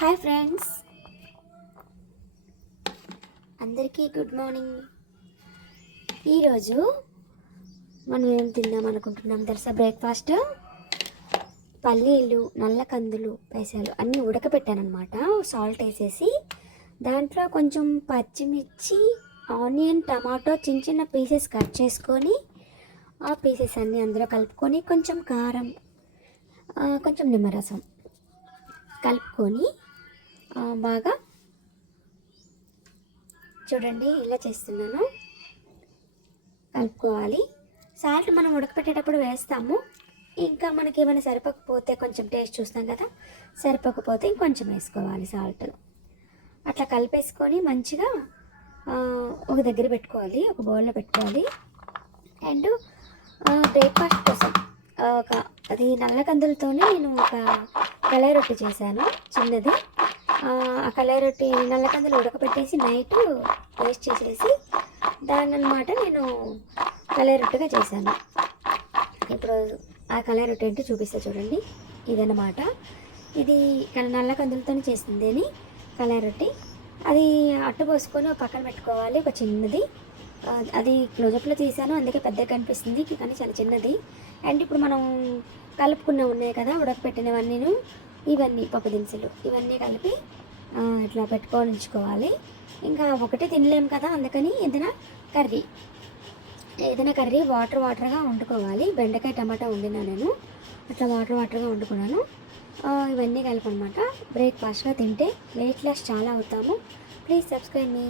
Hi friends, అందరికీ good morning. ఈరోజు మనం ఏం తిందాం అనుకుంటున్నాం తెలుసా? బ్రేక్ఫాస్ట్ పల్లీలు, నల్ల కందులు, పెసలు అన్నీ ఉడకబెట్టానమాట. సాల్ట్ వేసేసి దాంట్లో కొంచెం పచ్చిమిర్చి, ఆనియన్, టమాటో చిన్న చిన్న పీసెస్ కట్ చేసుకొని ఆ పీసెస్ అన్నీ అందులో కలుపుకొని కొంచెం కారం, కొంచెం నిమ్మరసం కలుపుకొని బాగా చూడండి ఇలా చేస్తున్నాను. కలుపుకోవాలి. సాల్ట్ మనం ఉడకపెట్టేటప్పుడు వేస్తాము. ఇంకా మనకి ఏమైనా సరిపోకపోతే కొంచెం టేస్ట్ చూస్తాం కదా, సరిపోకపోతే ఇంకొంచెం వేసుకోవాలి సాల్ట్. అట్లా కలిపేసుకొని మంచిగా ఒక దగ్గర పెట్టుకోవాలి, ఒక బౌల్లో పెట్టుకోవాలి. అండ్ బ్రేక్ఫాస్ట్ కోసం అది నల్ల కందులతోనే నేను ఒక కళాయి రొట్టె చేశాను చిన్నది. ఆ కళాయి రొట్టె నల్ల కందులు ఉడకపెట్టేసి నైట్ పేస్ట్ చేసేసి దాన్ని అనమాట నేను కళాయి రొట్టెగా చేశాను. ఇప్పుడు ఆ కళాయి రొట్టె ఏంటి చూపిస్తా చూడండి. ఇదన్నమాట, ఇది నల్ల కందులతోనే చేసింది అని కళాయి రొట్టె. అది అట్టు పోసుకొని పక్కన పెట్టుకోవాలి, ఒక చిన్నది. అది క్లోజప్లో తీసాను, అందుకే పెద్దగా కనిపిస్తుంది కానీ చాలా చిన్నది. అండ్ ఇప్పుడు మనం కలుపుకున్న ఉన్నాయి కదా ఉడకపెట్టినవన్నీ, ఇవన్నీ పప్పు దినుసులు ఇవన్నీ కలిపి ఇట్లా పెట్టుకొని ఉంచుకోవాలి. ఇంకా ఒకటే తినలేము కదా, అందుకని ఏదైనా కర్రీ వాటర్గా వండుకోవాలి. బెండకాయ టమాటా వండినా నేను, అట్లా వాటర్గా వండుకున్నాను. ఇవన్నీ కలిపి అనమాట బ్రేక్ఫాస్ట్గా తింటే వెయిట్ లాస్ చాలా అవుతాము. Please subscribe me.